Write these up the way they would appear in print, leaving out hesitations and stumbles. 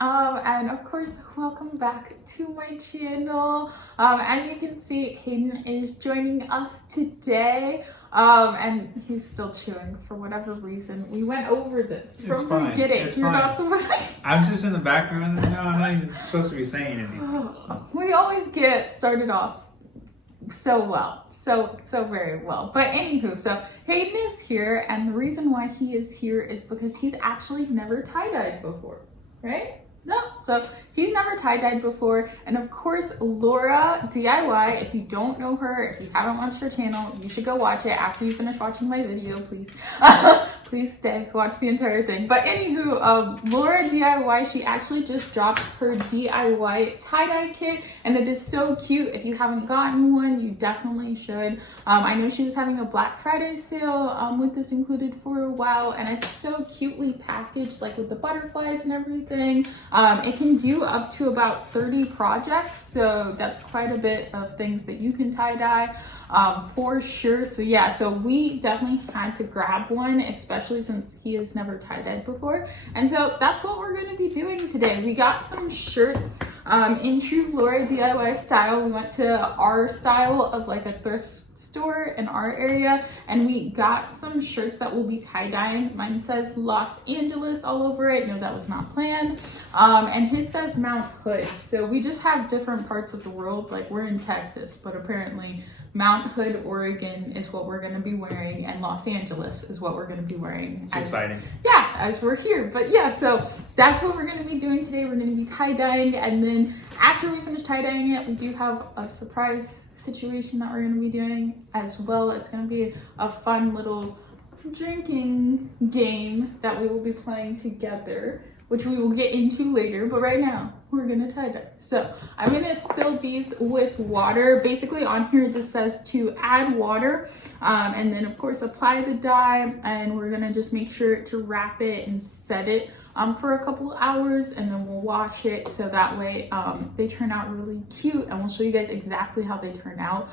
And of course, welcome back to my channel. As you can see, Hayden is joining us today. And he's still chewing for whatever reason. We went over this from the beginning. You're not supposed to. I'm just in the background. No, I'm not even supposed to be saying anything. So. We always get started off so well, so very well. But anywho, so Hayden is here, and the reason why he is here is because he's actually never tie-dyed before, right? No, so he's never tie-dyed before. And of course, Laurdiy, if you don't know her, if you haven't watched her channel, you should go watch it after you finish watching my video, please. Please stay, watch the entire thing. But anywho, Laurdiy, she actually just dropped her DIY tie-dye kit, and it is so cute. If you haven't gotten one, you definitely should. I know she was having a Black Friday sale with this included for a while, and it's so cutely packaged, like with the butterflies and everything. It can do up to about 30 projects, so that's quite a bit of things that you can tie-dye for sure. So yeah, so we definitely had to grab one, especially since he has never tie-dyed before. And so that's what we're going to be doing today. We got some shirts in true Laurdiy style. We went to our style of like a thrift store in our area, and we got some shirts that will be tie-dyeing. Mine says Los Angeles all over it. No, that was not planned. And his says Mount Hood. So we just have different parts of the world. Like, we're in Texas, but apparently Mount Hood, Oregon is what we're going to be wearing, and Los Angeles is what we're going to be wearing. It's exciting. Yeah, as we're here. But yeah, so that's what we're going to be doing today. We're going to be tie-dyeing, and then after we finish tie-dyeing it, we do have a surprise situation that we're going to be doing as well. It's going to be a fun little drinking game that we will be playing together, which we will get into later. But right now, we're gonna tie-dye. So I'm gonna fill these with water. Basically on here it just says to add water, and then of course apply the dye, and we're gonna just make sure to wrap it and set it for a couple of hours, and then we'll wash it so that way they turn out really cute, and we'll show you guys exactly how they turn out.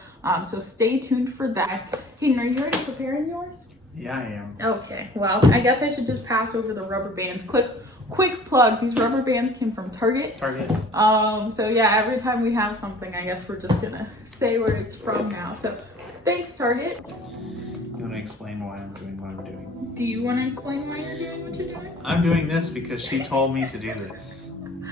So stay tuned for that. Hayden, are you already preparing yours? Yeah, I am. Okay, well, I guess I should just pass over the rubber bands. Quick plug, these rubber bands came from Target. So yeah, every time we have something, I guess we're just gonna say where it's from now. So thanks, Target. You want to explain why I'm doing what I'm doing? Do you want to explain why you're doing what you're doing? I'm doing this because she told me to do this. And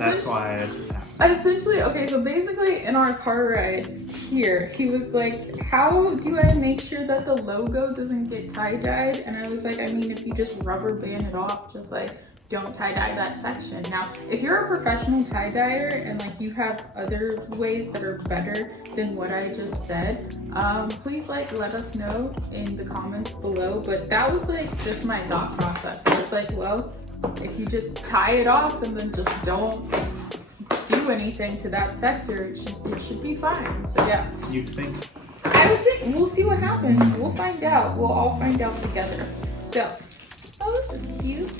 that's why this is happening. Essentially, okay, so basically in our car ride here, he was like, how do I make sure that the logo doesn't get tie-dyed? And I was like, I mean, if you just rubber band it off, just like, don't tie-dye that section. Now, if you're a professional tie-dyer and like you have other ways that are better than what I just said, please like let us know in the comments below. But that was like just my thought process. I was like, well, if you just tie it off and then just don't do anything to that sector, it should be fine. So yeah. You'd think? I would think. We'll see what happens. We'll find out. We'll all find out together. So, oh, this is cute.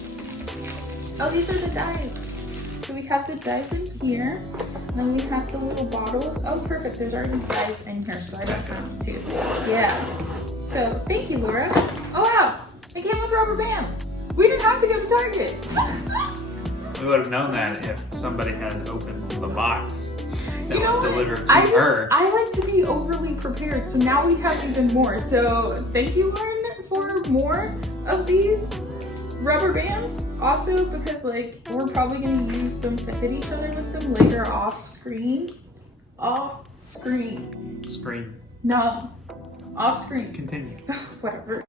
Oh, these are the dyes. So we have the dyes in here. And then we have the little bottles. Oh, perfect. There's already dyes in here, so I don't have to. Yeah. So thank you, Laura. Oh wow, it came with rubber bands. We didn't have to go to Target. We would have known that if somebody had opened the box that was delivered to her. I like to be overly prepared, so now we have even more. So thank you, Lauren, for more of these rubber bands. Also, because like we're probably gonna use them to hit each other with them later off screen. Off screen. Screen. No, off screen. Continue. Whatever.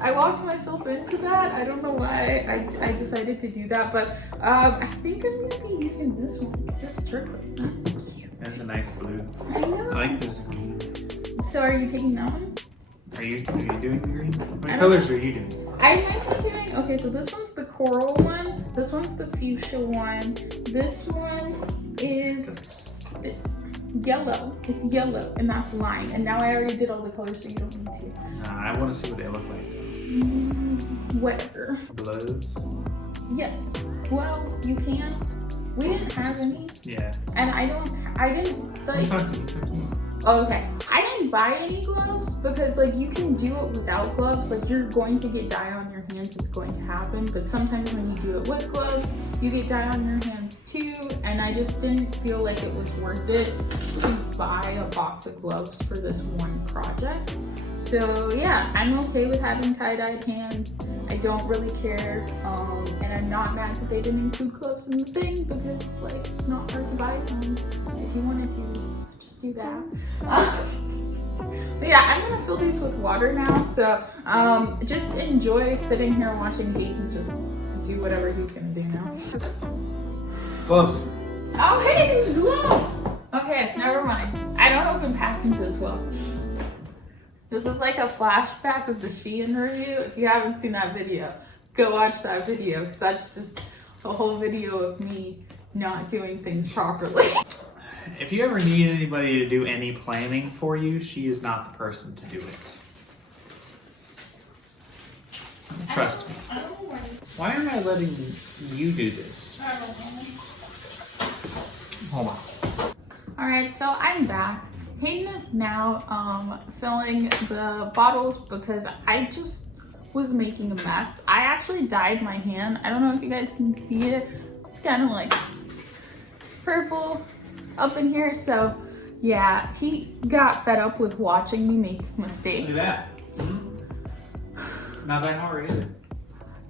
I walked myself into that. I don't know why I decided to do that, but I think I'm gonna be using this one because it's turquoise. That's cute. That's a nice blue. I know. I like this green. So are you taking that one? Are you doing green? What colors are you doing? I might be doing, okay, so this one's the coral one. This one's the fuchsia one. This one is yellow. It's yellow, and that's lime. And now I already did all the colors, so you don't need to. I want to see what they look like. Whatever. Blows? Yes. Well, you can. We didn't have any. Yeah. And I didn't like. Talk to me. Oh, okay. I didn't buy any gloves because like you can do it without gloves. Like you're going to get dye on your hands, it's going to happen. But sometimes when you do it with gloves, you get dye on your hands too. And I just didn't feel like it was worth it to buy a box of gloves for this one project. So yeah, I'm okay with having tie-dyed hands. I don't really care, and I'm not mad that they didn't include gloves in the thing, because like it's not hard to buy some if you wanted to. Just do that. But yeah, I'm gonna fill these with water now. So just enjoy sitting here watching Hayden just do whatever he's gonna do now. Gloves. Oh hey, these gloves. Okay, never mind. I don't open packages well. This is like a flashback of the Shein review. If you haven't seen that video, go watch that video, because that's just a whole video of me not doing things properly. If you ever need anybody to do any planning for you, she is not the person to do it. Trust me. Why aren't I letting you do this? Hold on. Alright, so I'm back. Hayden is now filling the bottles because I just was making a mess. I actually dyed my hand. I don't know if you guys can see it. It's kind of like purple up in here. So yeah, he got fed up with watching me make mistakes. Look at that. Mm-hmm. Not that hard either.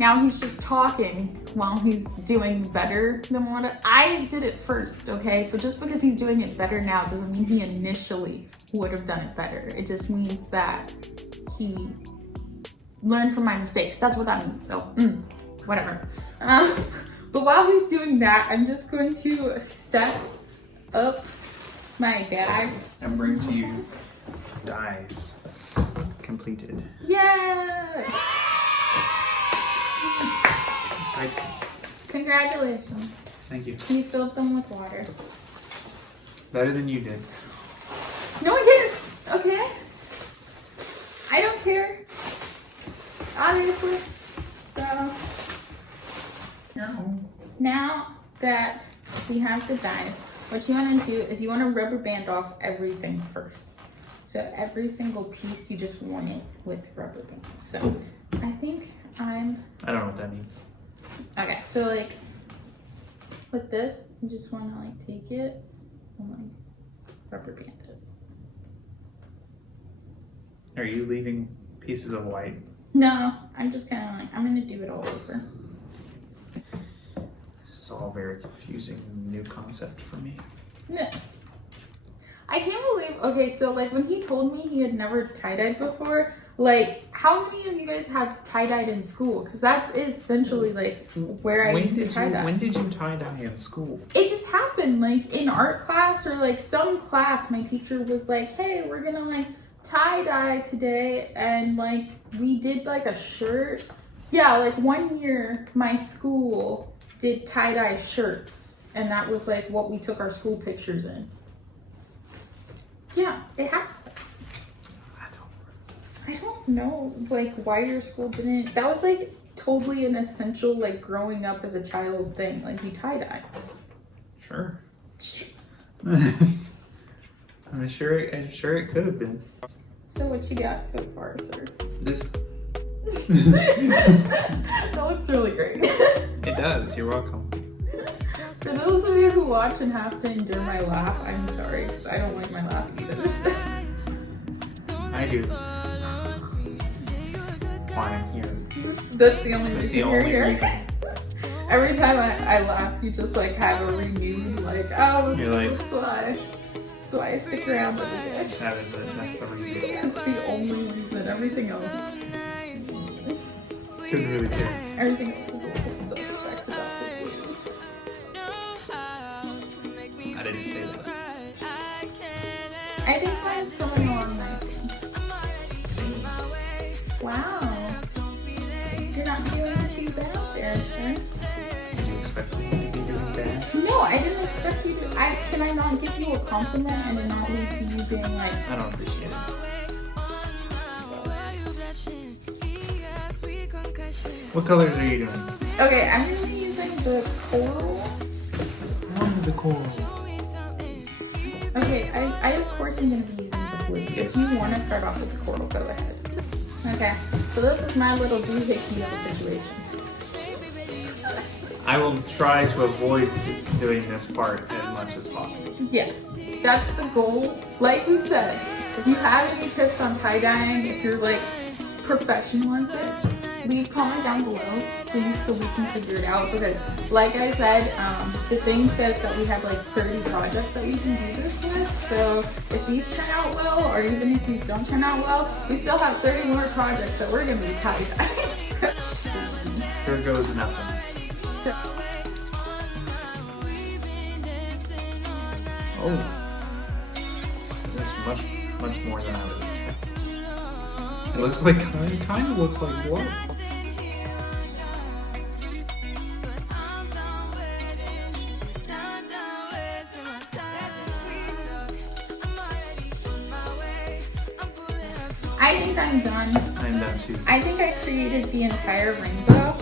Now he's just talking while he's doing better than what I did it first, okay? So just because he's doing it better now doesn't mean he initially would have done it better. It just means that he learned from my mistakes. That's what that means, so whatever. But while he's doing that, I'm just going to set up my bag. And bring to you dyes completed. Yay! Exciting. Congratulations. Thank you. You filled them with water. Better than you did. No one cares, okay? I don't care, obviously. So, now that we have the dyes, what you want to do is you want to rubber band off everything first. So every single piece, you just want it with rubber bands. So I think I don't know what that means. okay, so like with this, you just want to like take it and like rubber band it. Are you leaving pieces of white? No, I'm just kind of like, I'm going to do it all over. This is all very confusing, new concept for me. No. I can't believe, okay, so like when he told me he had never tie-dyed before, like how many of you guys have tie-dyed in school? Because that's essentially like where I used to tie-dye. When did you tie-dye in school? It just happened like in art class or like some class, my teacher was like, hey, we're gonna like tie-dye today, and like we did like a shirt. Yeah, like one year my school did tie-dye shirts, and that was like what we took our school pictures in. Yeah, it happened. I don't know like why your school didn't. That was like totally an essential like growing up as a child thing. Like you tie-dye. Sure. I'm sure it could have been. So what you got so far, sir? This. That looks really great. It does. You're welcome. For those of you who watch and have to endure my laugh, I'm sorry. I don't like my laugh either. I do. Why I'm here. That's the only That's reason the you're only here. reason. Every time I laugh, you just like have a renewed like, oh, You're like, that's why I stick around every day. that is it. That's the reason. That's the only reason. Everything else Couldn't really care. is a little suspect about this lady. I didn't say that. I think mine's going along nicely. Wow. You're not doing too bad there, sir. Did you expect me to be doing bad? No, I didn't expect you to. Can I not give you a compliment and it not lead to you being like, I don't appreciate it. What colors are you doing? okay, I'm going to be using the coral. I wanted the coral. Okay, I of course am going to be using the blue. So if you want to start off with the coral, go ahead. Okay, so this is my little doohickey of a situation. I will try to avoid doing this part as much as possible. Yeah, that's the goal. Like we said, if you have any tips on tie-dyeing, if you're like professional at this, leave comment down below, please, so we can figure it out. Because like I said, the thing says that we have like 30 projects that we can do this with. So if these turn out well, or even if these don't turn out well, we still have 30 more projects that we're gonna be tie-dyeing. Here goes nothing. Oh, this is much more than I would expect. It looks like, it kind of looks like blood. I think I'm done. I'm done too. I think I created the entire rainbow.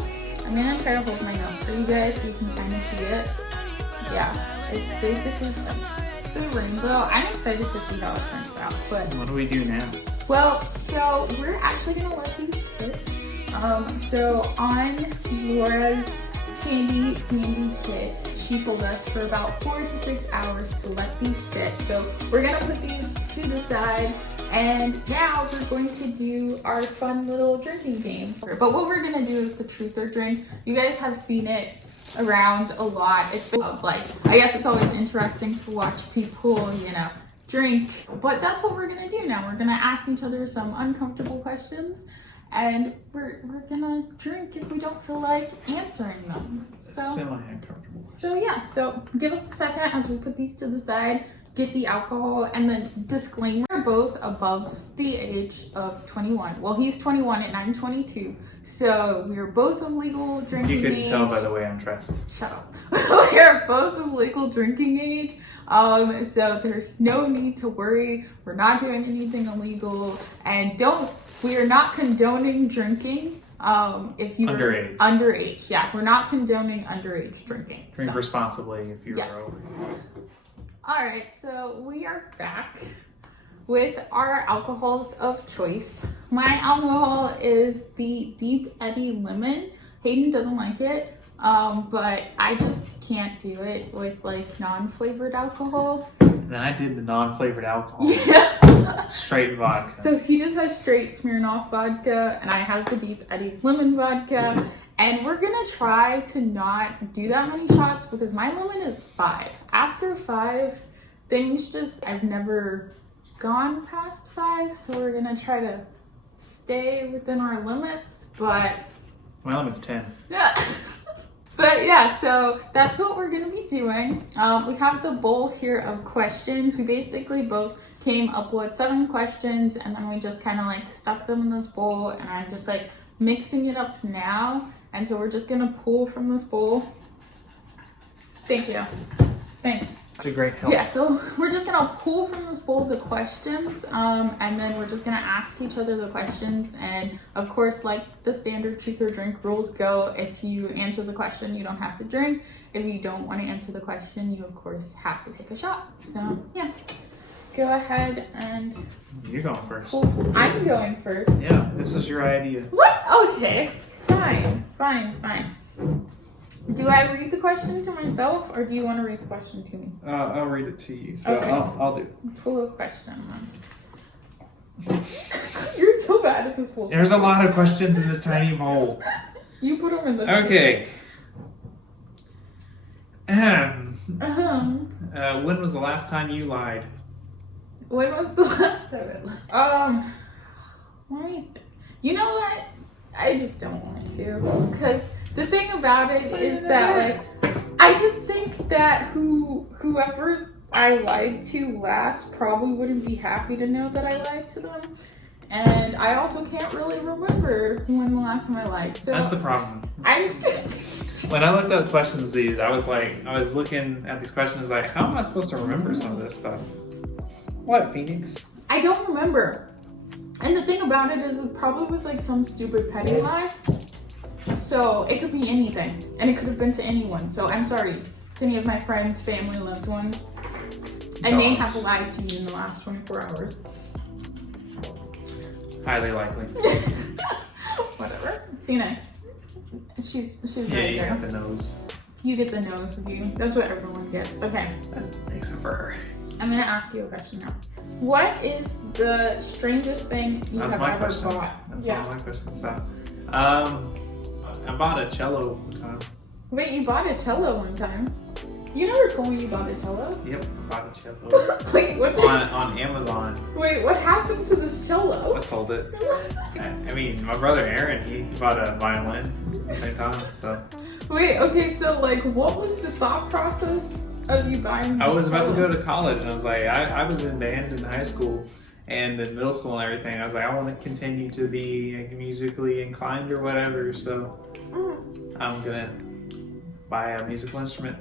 I'm gonna try to hold my nose for you guys so you can kind of see it. Yeah, it's basically the rainbow. I'm excited to see how it turns out. But What do we do now? well, so we're actually gonna let these sit. So on Laura's handy dandy kit, she told us for about 4 to 6 hours to let these sit. So we're gonna put these to the side. And now we're going to do our fun little drinking game. But what we're gonna do is the truth or drink. You guys have seen it around a lot. It's like, I guess it's always interesting to watch people, you know, drink. But that's what we're gonna do now. We're gonna ask each other some uncomfortable questions, and we're gonna drink if we don't feel like answering them. So Semi-uncomfortable. So yeah, so give us a second as we put these to the side. Get the alcohol, and then disclaimer, we're both above the age of 21. Well, he's 21 and I'm 22, so we're both of legal drinking age. You couldn't tell by the way I'm dressed. Shut up. We're both of legal drinking age, so there's no need to worry. We're not doing anything illegal, and we are not condoning drinking. If you Underage. Underage, yeah, we're not condoning underage drinking. Drink responsibly if you're Yes. over. All right, so we are back with our alcohols of choice. My alcohol is the Deep Eddy Lemon. Hayden doesn't like it, but I just can't do it with like non-flavored alcohol. And I did the non-flavored alcohol. Yeah. Straight vodka. So he just has straight Smirnoff vodka, and I have the Deep Eddy's lemon vodka. And we're gonna try to not do that many shots because my limit is 5. After 5, I've never gone past 5, so we're gonna try to stay within our limits, but My limit's 10. yeah. But yeah, so that's what we're gonna be doing. We have the bowl here of questions. We basically both came up with 7 questions, and then we just kind of like stuck them in this bowl, and I'm just like mixing it up now. And so we're just gonna pull from this bowl. Thank you. Thanks. That's a great help. Yeah, so we're just gonna pull from this bowl the questions, and then we're just gonna ask each other the questions. And of course, like the standard truth or drink rules go, if you answer the question, you don't have to drink. If you don't want to answer the question, you of course have to take a shot. So yeah, go ahead and You're going first. pull. I'm going first. Yeah, this is your idea. What? Okay, fine. Do I read the question to myself, or do you want to read the question to me? I'll read it to you. So Okay. I'll do. Pull a question. You're so bad at this whole There's a lot of questions in this tiny bowl. You put them in the Okay. When When was the last time you lied? was the last time let me you know what? I just don't want to, because the thing about it is that like I just think that whoever I lied to last probably wouldn't be happy to know that I lied to them. And I also can't really remember when the last time I lied. So That's the problem. I'm just gonna When I looked up questions these, I was looking at these questions like, how am I supposed to remember some of this stuff? What, Phoenix? I don't remember. And the thing about it is it probably was like some stupid petty lie. So it could be anything. And it could have been to anyone. So I'm sorry to any of my friends, family, loved ones. I may have lied to you in the last 24 hours. Highly likely. Whatever. Phoenix. She's Yeah, right you there. got the nose. You get the nose of you. That's what everyone gets. Okay. Except for her. I'm gonna ask you a question now. What is the strangest thing you That's have my ever question. bought? That's Yeah. all my question. So, I bought a cello one time. Wait, you bought a cello one time? You never told me you bought a cello? Yep, I bought a cello. Wait, what? on Amazon. Wait, what happened to this cello? I sold it. I mean, my brother Aaron, he bought a violin at the same time, so. Wait, okay, so like, what was the thought process of you buying this I was about to cello? go to college, and I was like, I was in band in high school and in middle school and everything. I was like, I want to continue to be like, musically inclined or whatever, so I'm gonna buy a musical instrument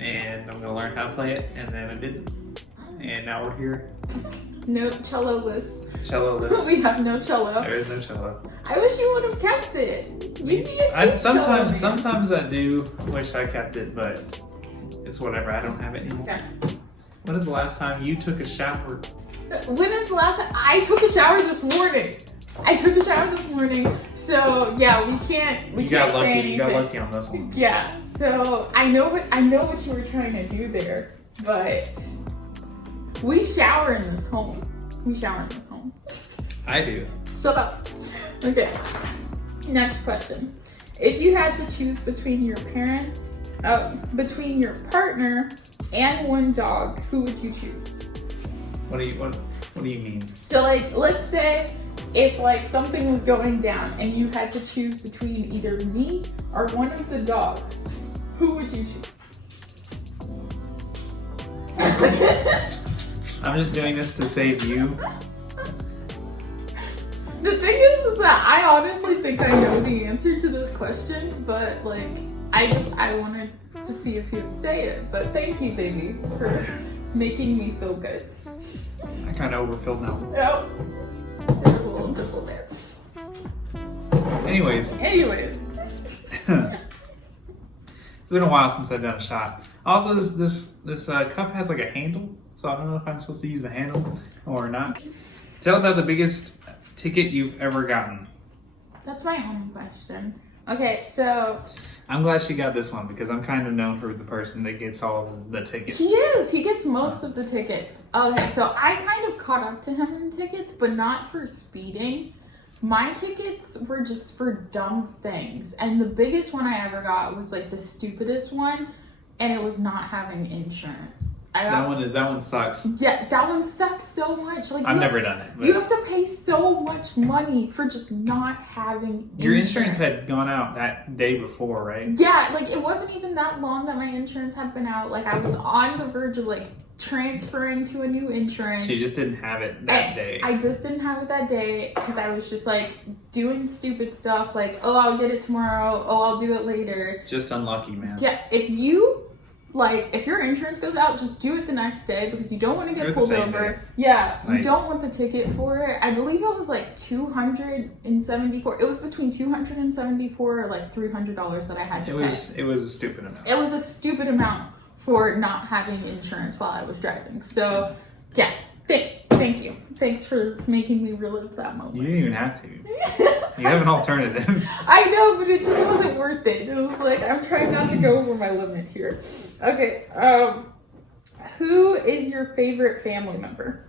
and I'm gonna learn how to play it, and then I didn't, and now we're here. No cello-less. Cello list. We have no cello. There is no cello. I wish you would have kept it. You'd be a cute cello man. Sometimes I do wish I kept it, but it's whatever. I don't have it anymore. Okay. When is the last time you took a shower? When is the last time? I took a shower this morning. So yeah, we can't. We You can't got say lucky. anything. You got lucky on this one. Yeah. So I know what you were trying to do there, but we shower in this home. I do. Shut up. Okay. Next question. If you had to choose between your partner and one dog, who would you choose? What do you mean? So like, let's say if like something was going down and you had to choose between either me or one of the dogs, who would you choose? I'm just doing this to save you. The thing is that I honestly think I know the answer to this question, but like, I wanted to see if you would say it. But thank you, baby, for making me feel good. I kind of overfilled now. Oh, there was a little thistle there. Anyways, Anyways, it's been a while since I've done a shot. Also, this cup has like a handle, so I don't know if I'm supposed to use the handle or not. Tell about the biggest ticket you've ever gotten. that's my own question. Okay, so I'm glad she got this one because I'm kind of known for the person that gets all the tickets. he gets most of the tickets. Okay, so I kind of caught up to him in tickets, but not for speeding. My tickets were just for dumb things, and the biggest one I ever got was like the stupidest one, and it was not having insurance. That one sucks. Yeah, that one sucks so much. Like I've never done it. But you have to pay so much money for just not having your insurance had gone out that day before, right? Yeah, like it wasn't even that long that my insurance had been out. Like I was on the verge of like transferring to a new insurance. She just didn't have it that day. I just didn't have it that day because I was just like doing stupid stuff like, oh, I'll get it tomorrow. Oh, I'll do it later. Just unlucky, man. Yeah, if your insurance goes out, just do it the next day because you don't want to get Do it the pulled same over. day. Yeah, you Like- don't want the ticket for it. I believe it was like $274. It was between $274 or like $300 that I had to pay. It was a stupid amount. It was a stupid amount for not having insurance while I was driving. So, yeah, thank you. Thanks for making me relive that You moment. didn't even have to. You have an alternative. I know, but it just wasn't worth it. It was like, I'm trying not to go over my limit here. Okay, who is your favorite family member?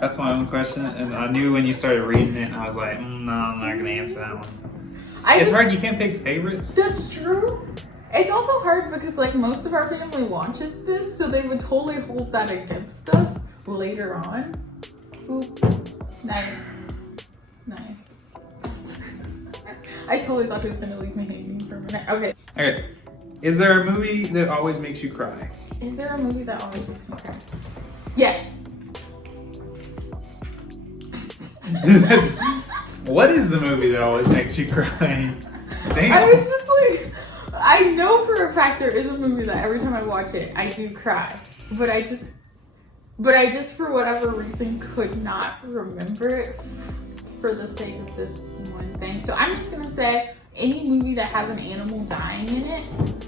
That's my own question, and I knew when you started reading it, and I was like, no, I'm not gonna answer that one. It's hard. You can't pick favorites. That's true. It's also hard because like most of our family watches this, so they would totally hold that against us later on. Oop. Nice. I totally thought he was gonna leave me hanging for a minute. Okay. Okay. Is there a movie that always makes you cry? Is there a movie that always makes me cry? Yes. What is the movie that always makes you cry? Damn. I was just like, I know for a fact there is a movie that every time I watch it, I do cry. But I just for whatever reason could not remember it for the sake of this one thing. So I'm just gonna say any movie that has an animal dying in it,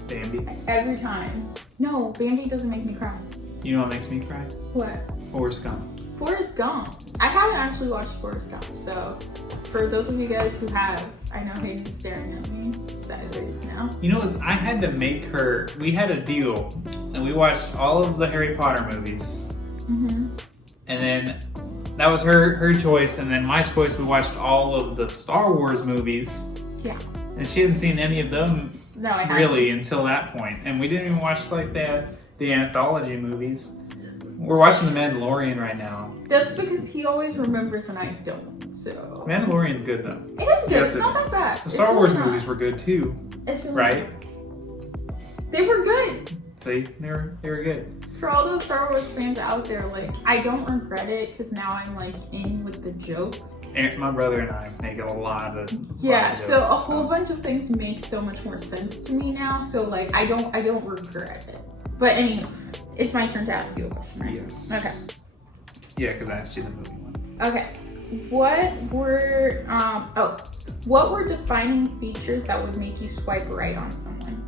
Bambi. every time. No, Bambi doesn't make me cry. You know what makes me cry? What? Forrest Gump. Forrest Gump. I haven't actually watched Forrest Gump, so for those of you guys who have, I know Hayden's staring at me sideways now. You know, I had to make her. We had a deal, and we watched all of the Harry Potter movies. Mm-hmm. And then that was her choice, and then my choice. We watched all of the Star Wars movies. Yeah. And she hadn't seen any of them I until that point, and we didn't even watch like the anthology movies. We're watching The Mandalorian right now. That's because he always remembers and I don't. So Mandalorian's good though. it is good. It's not that bad. The Star Wars movies were good too. It's really right? Good. They were good. See, they were good. For all those Star Wars fans out there, like, I don't regret it because now I'm like in with the jokes. And my brother and I make a lot of jokes, so a whole so. bunch of things make so much more sense to me now. So like I don't regret it. But anyway, it's my turn to ask you a question, right? Yes. Okay. Yeah, because I asked you the movie one. Okay. What were defining features that would make you swipe right on someone?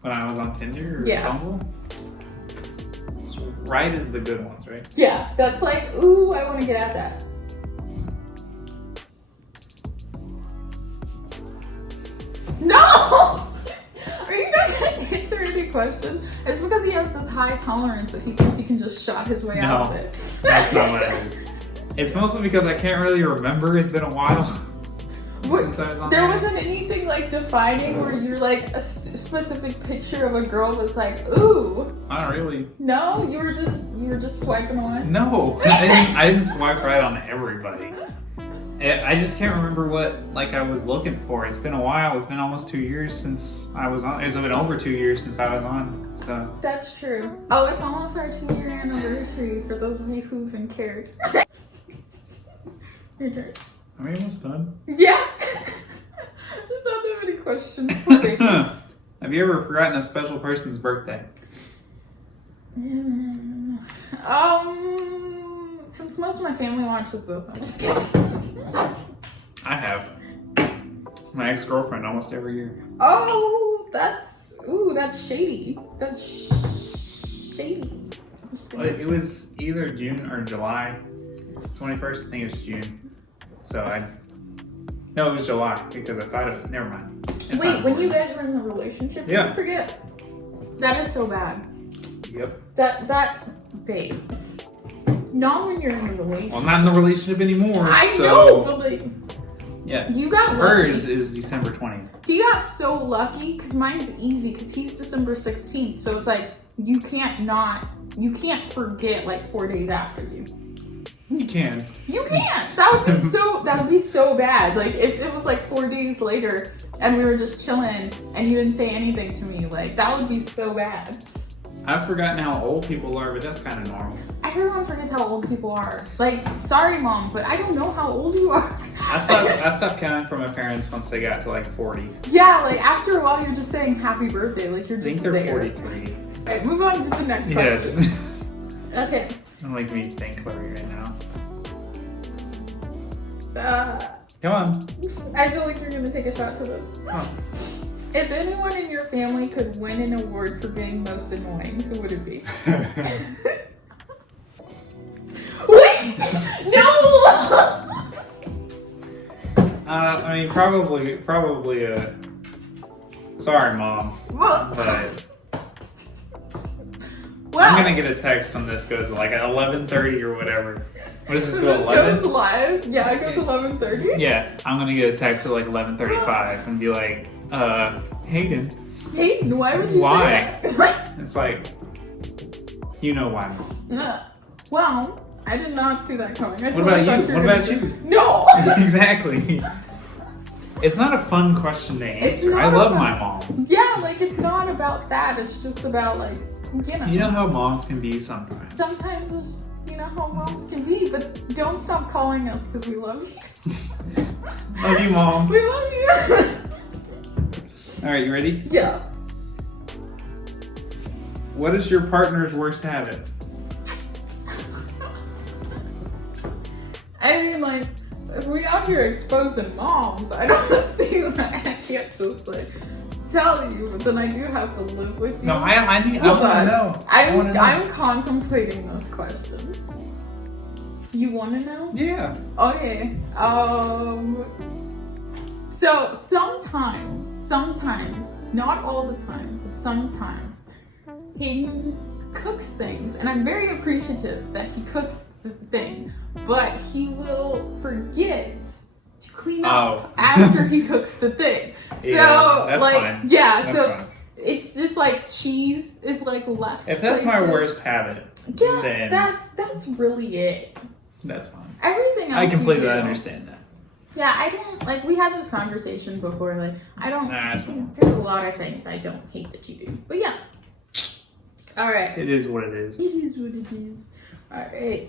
When I was on Tinder or Yeah. Bumble? Right is the good ones, right? Yeah, that's like, ooh, I want to get at that. No! Are you not going to answer any question? It's because he has this high tolerance that he thinks he can just shot his way out of it. That's not what it is. It's mostly because I can't really remember. It's been a while since I was on there there. wasn't anything like defining where you're like a specific picture of a girl was like, ooh. Not really. No, you were just swiping on. No, I didn't swipe right on everybody. I just can't remember what I was looking for. It's been a while. It's been almost 2 years since I was on. It's been over 2 years since I was on. So that's true. Oh, it's almost our 2-year anniversary for those of you who even cared. Your turn. are we almost done? Yeah. There's not that many questions for me. Have you ever forgotten a special person's birthday? Since most of my family watches this, I'm just kidding. I have. My ex-girlfriend almost every year. Oh, that's shady. That's shady. I'm just gonna... It was either June or July 21st. I think it was June. No, it was July because I thought it. Never mind. It's Wait, when you guys were in the relationship, Yeah. you forget. That is so bad. Yep. Babe. Not when you're in a relationship. Well, I'm not in the relationship anymore. I so, know, but like, yeah. you got lucky. Hers is December 20th. He got so lucky because mine's easy because he's December 16th. So it's like you can't forget like 4 days after you. You can. You can't. That would be so bad. Like if it was like 4 days later and we were just chilling and you didn't say anything to me, like that would be so bad. I've forgotten how old people are, but that's kind of normal. Everyone forgets how old people are. Like, sorry, Mom, but I don't know how old you are. I stopped counting for my parents once they got to like 40. Yeah, like after a while, you're just saying happy birthday. Like you're I just think they're there. 43. All right, move on to the next Yes. question. Okay. I'm like me think Chloe right now. Come on. I feel like you're gonna take a shot to this. Oh. If anyone in your family could win an award for being most annoying, who would it be? Wait! No! I mean, probably a. Sorry, Mom, but Wow. I'm gonna get a text when this goes like at 11:30 or whatever. What does this go? This 11? goes live. Yeah, it goes 11:30. Yeah, I'm gonna get a text at like 11:35 and be like, Hayden. Hayden, why would you Why? say that? It's like, you know why. Well, I did not see that coming. I What totally about thought you? were What about gonna- you? No! Exactly. It's not a fun question to It's answer. not I love fun. my mom. Yeah, like it's not about that. It's just about like, you know. You know how moms can be sometimes. Sometimes it's, you know, how moms can be, but don't stop calling us because we love you. Love you, Mom. We love you. All right, you ready? Yeah. What is your partner's worst habit? I mean, like, if we out here exposing moms, I don't see why I can't just like tell you, but then I do have to live with you. No, I Hold want to on. know. I wanna know. I'm contemplating this question. You want to know? Yeah. Okay. So sometimes, not all the time, but sometimes, Hayden cooks things, and I'm very appreciative that he cooks the thing, but he will forget to clean up after he cooks the thing. Yeah, so that's like, fine. yeah, That's so fine. it's just like cheese is like left. If that's my places. worst habit, Yeah, then that's really it. that's fine. Everything else I completely you do. understand that. Yeah, I don't like. We had this conversation before. Like, I don't. That's fine. There's a lot of things I don't hate that you do, but yeah. All right. It is what it is. It is what it is. All right.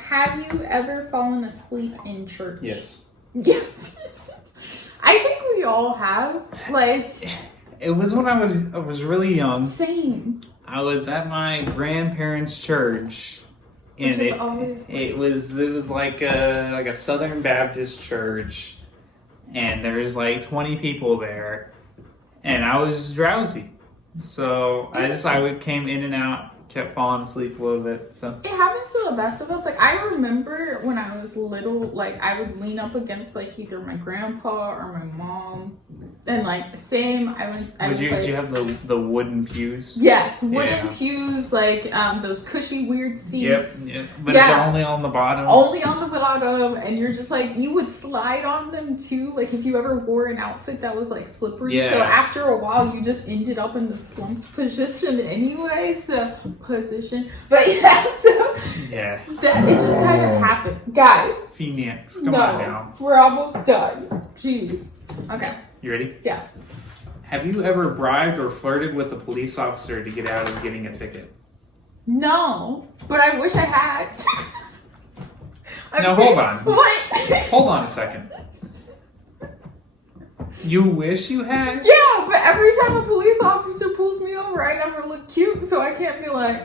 Have you ever fallen asleep in church? Yes. Yes. I think we all have. Like, It was when I was really young. same. I was at my grandparents' church, and Which is always it was like a Southern Baptist church, and there was like 20 people there, and I was drowsy, so I came in and out, kept falling asleep a little bit. So It happens to the best of us. Like, I remember when I was little, like, I would lean up against, like, either my grandpa or my mom. And, like, same, did you have the wooden pews? Yes, wooden Yeah. pews, like, those cushy, weird seats. Yep. But Yeah. they're only on the bottom. Only on the bottom, and you're just, like, you would slide on them, too. Like, if you ever wore an outfit that was, like, slippery. Yeah. So, after a while, you just ended up in the slumped position anyway. But, yeah, so... Yeah. That it just kind of happened. Guys. Phoenix, come on now. We're almost done. Jeez. Okay. You ready? Yeah. Have you ever bribed or flirted with a police officer to get out of getting a ticket? No, but I wish I had. Now, hold on. What? Hold on a second. You wish you had? Yeah, but every time a police officer pulls me over, I never look cute, so I can't be like,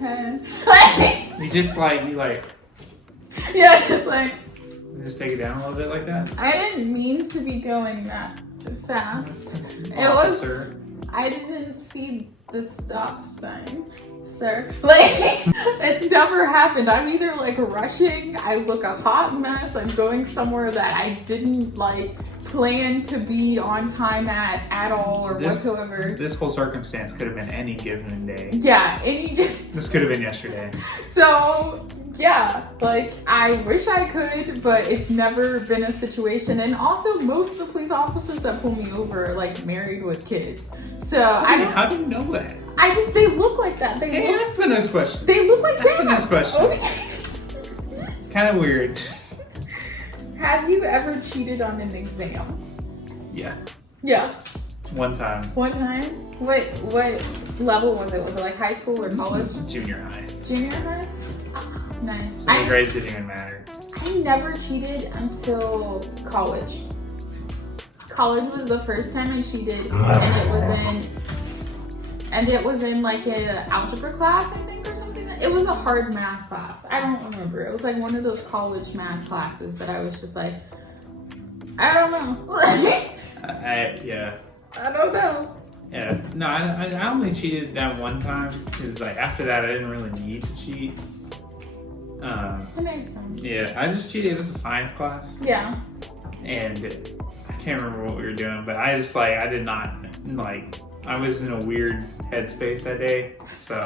hey. You just like, Yeah, just like, just take it down a little bit like that? I didn't mean to be going that fast. Officer. I didn't see the stop sign, sir. Like, it's never happened. I'm either like rushing, I look a hot mess, I'm going somewhere that I didn't like plan to be on time at all or whatsoever. This whole circumstance could have been any given day. Yeah, This could have been yesterday. So, yeah, like, I wish I could, but it's never been a situation. And also, most of the police officers that pull me over are, like, married with kids. So, How do you know that? they look like that. Hey, that's the next question. They look like That's the that. next question. Okay. Kind of weird. Have you ever cheated on an exam? Yeah. Yeah. One time. One time? What level was it? Was it like high school or college? Junior high. Junior high? Ah, nice. The grades didn't even matter. I never cheated until college. College was the first time I cheated, and it was in like an algebra class, I think, or something. It was a hard math class. I don't remember. It was like one of those college math classes that I was just like, I don't know. Yeah. I don't know. Yeah. No, I only cheated that one time because like after that I didn't really need to cheat. That makes sense. Yeah, I just cheated. It was a science class. Yeah. And I can't remember what we were doing, but I just like, I did not like, I was in a weird headspace that day, so.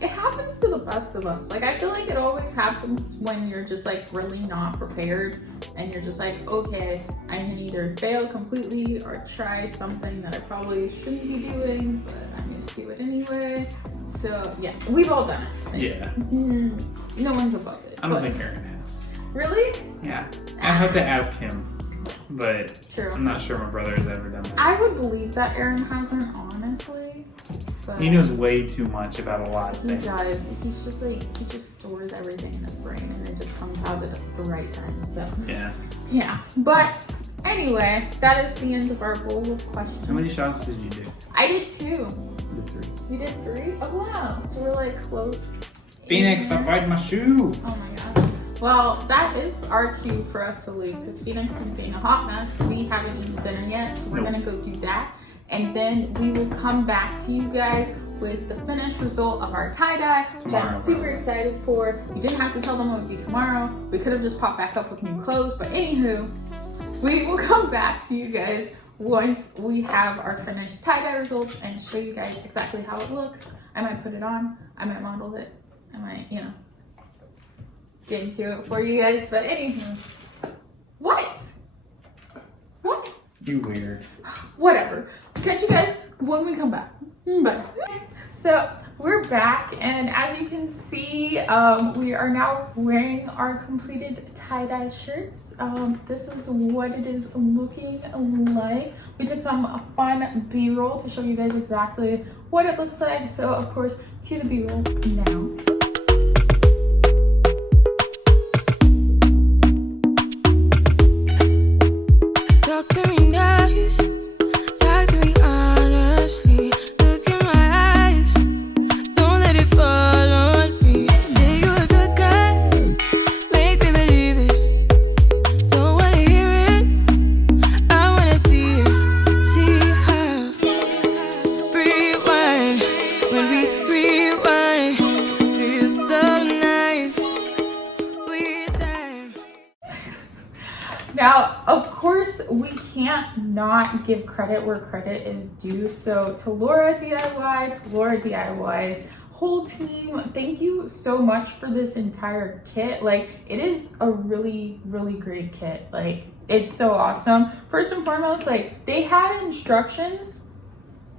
It happens to the best of us. Like, I feel like it always happens when you're just like really not prepared and you're just like, okay, I can either fail completely or try something that I probably shouldn't be doing, but I'm gonna do it anyway. So yeah, we've all done it. Right? Yeah. No one's above it. I don't think Aaron has. Really? Yeah. I have to ask him, but True. I'm not sure my brother has ever done that. I would believe that Aaron hasn't, honestly. But He knows way too much about a lot of he things. does. He's just like, he just stores everything in his brain and it just comes out at the right time. So Yeah. yeah. But anyway, that is the end of our bowl of questions. How many shots did you do? I did 2. I did 3. You did 3? Oh wow. So we're like close. Phoenix, stop biting my shoe. Oh my god. Well, that is our cue for us to leave because Phoenix is being a hot mess. We haven't eaten dinner yet, so we're Nope. gonna go do that. And then we will come back to you guys with the finished result of our tie-dye, which I'm super excited for. We didn't have to tell them it would be tomorrow. We could have just popped back up with new clothes, but anywho, we will come back to you guys once we have our finished tie-dye results and show you guys exactly how it looks. I might put it on, I might model it, I might, you know, get into it for you guys, but anywho. What? What? You weird. Whatever. Catch you guys when we come back. Bye. So we're back, and as you can see, we are now wearing our completed tie-dye shirts. This is what it is looking like. We took some fun B-roll to show you guys exactly what it looks like. So of course, cue the B-roll now. Talk to me nice, talk to me honestly. Look in my eyes, don't let it fall on me. Say you're a good guy, make me believe it. Don't wanna hear it, I wanna see it. See how rewind, when we rewind, it feels so nice. We time. Now, of course, we can't not give credit where credit is due. So to Laura DIY's whole team, thank you so much for this entire kit. Like, it is a really, really great kit. Like, it's so awesome. First and foremost, like, they had instructions,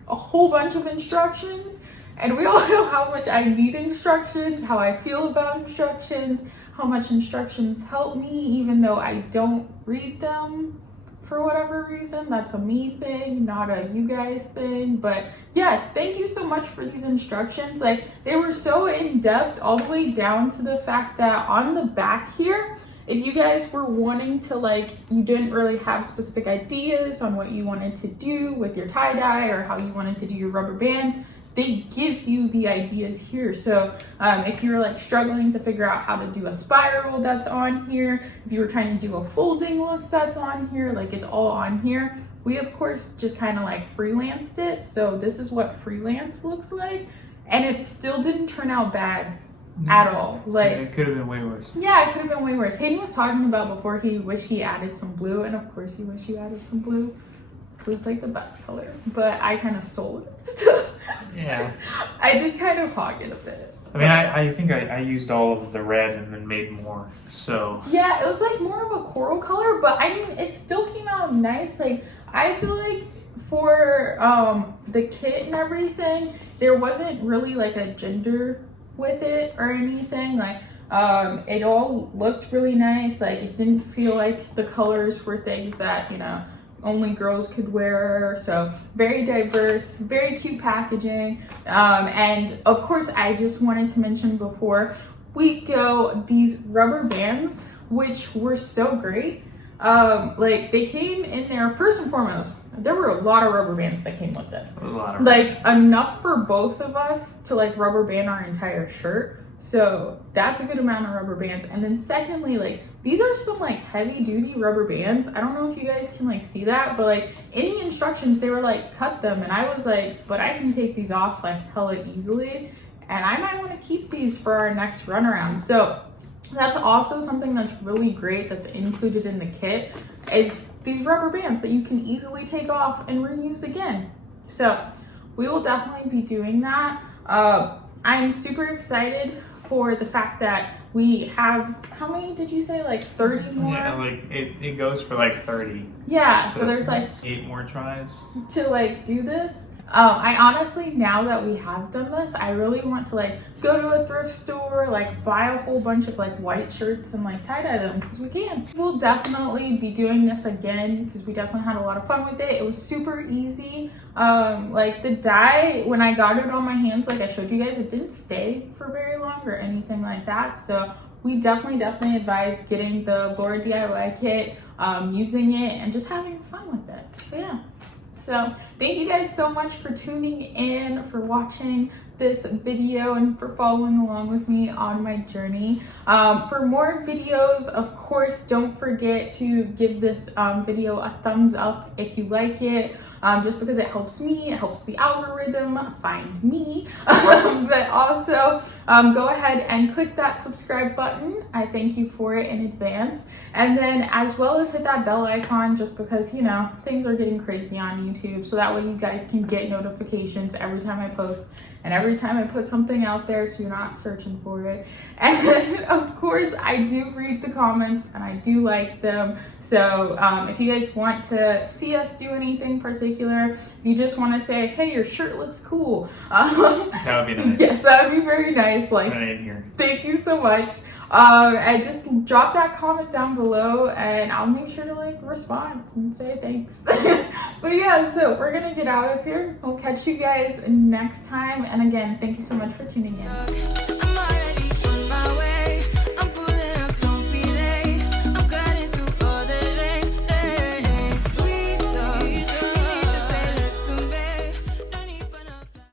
a whole bunch of instructions, and we all know how much I need instructions, how I feel about instructions, how much instructions help me, even though I don't read them for whatever reason. That's a me thing, not a you guys thing. But yes, thank you so much for these instructions. Like, they were so in-depth, all the way down to the fact that on the back here, if you guys were wanting to, like, you didn't really have specific ideas on what you wanted to do with your tie-dye or how you wanted to do your rubber bands, they give you the ideas here. So if you're like struggling to figure out how to do a spiral, that's on here. If you were trying to do a folding look, that's on here. Like, it's all on here. We of course just kind of like freelanced it. So this is what freelance looks like. And it still didn't turn out bad at all. Like, it could have been way worse. Yeah, it could have been way worse. Hayden was talking about before he wished he added some blue, and of course you wish you added some blue. It was like the best color, but I kind of stole it. Yeah. I did kind of hog it a bit. I mean, I think I used all of the red and then made more, so. Yeah, it was like more of a coral color, but I mean, it still came out nice. Like, I feel like for the kit and everything, there wasn't really like a gender with it or anything. Like, it all looked really nice. Like, it didn't feel like the colors were things that, you know, only girls could wear. So very diverse, very cute packaging. And of course, I just wanted to mention before we go, these rubber bands, which were so great. Like, they came in there, first and foremost, there were a lot of rubber bands that came with this. A lot of like enough for both of us to like rubber band our entire shirt. So that's a good amount of rubber bands. And then secondly, like, these are some like heavy duty rubber bands. I don't know if you guys can like see that, but like in the instructions, they were like, cut them. And I was like, but I can take these off like hella easily. And I might want to keep these for our next run around. So that's also something that's really great that's included in the kit, is these rubber bands that you can easily take off and reuse again. So we will definitely be doing that. I'm super excited for the fact that we have, how many did you say, like 30 more? Yeah, like it goes for like 30. Yeah, so there's like 8 more tries to like do this. I honestly, now that we have done this, I really want to like go to a thrift store, like buy a whole bunch of like white shirts and like tie-dye them, because we can. We'll definitely be doing this again because we definitely had a lot of fun with it. It was super easy. Like the dye, when I got it on my hands, like I showed you guys, it didn't stay for very long or anything like that. So we definitely advise getting the Laurdiy DIY kit, using it and just having fun with it. So yeah. So thank you guys so much for tuning in, for watching. this video and for following along with me on my journey. For more videos, of course, don't forget to give this video a thumbs up if you like it, just because it helps me, it helps the algorithm find me. But also go ahead and click that subscribe button. I thank you for it in advance. And then as well as hit that bell icon, just because, you know, things are getting crazy on YouTube. So that way you guys can get notifications every time I post and every time I put something out there, so you're not searching for it. And of course, I do read the comments and I do like them. So if you guys want to see us do anything particular, if you just want to say, hey, your shirt looks cool. That would be nice. Yes, that would be very nice. Like, Right in here. thank you so much. And just drop that comment down below and I'll make sure to like respond and say thanks. But yeah, so we're gonna get out of here. We'll catch you guys next time. And again, thank you so much for tuning in.